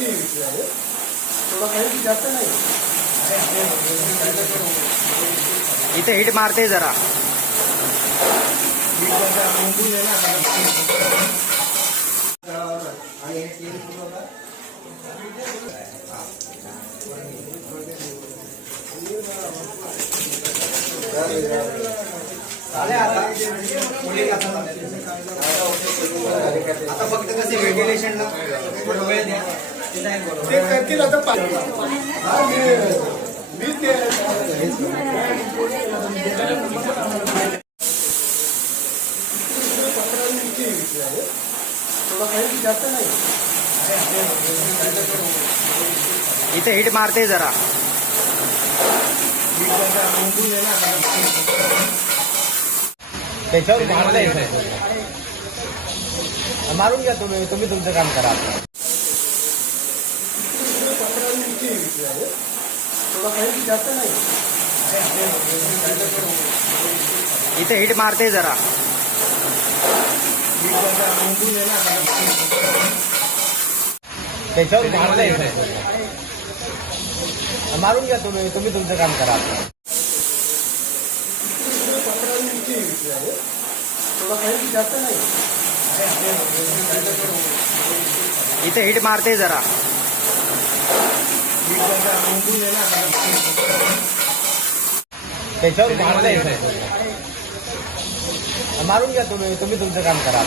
दोनशे वीस आहे थोडा काही जास्त नाही इथे हिट मारते जरा. आणि ते करतील आता मी- ते इथे हिट मारते जरा. त्याच्यावर मारून घ्या तुम्ही तुम्ही तुमचं काम करा. थोडं काही जास्त नाही इथे हिट मारते जरा. त्याच्यावर मारून घ्या तुम्ही तुम्ही तुमचं काम करा. इथे हिट मारते जरा. त्याच्यावर मारून घ्या तुम्ही तुम्ही तुमचं काम करा.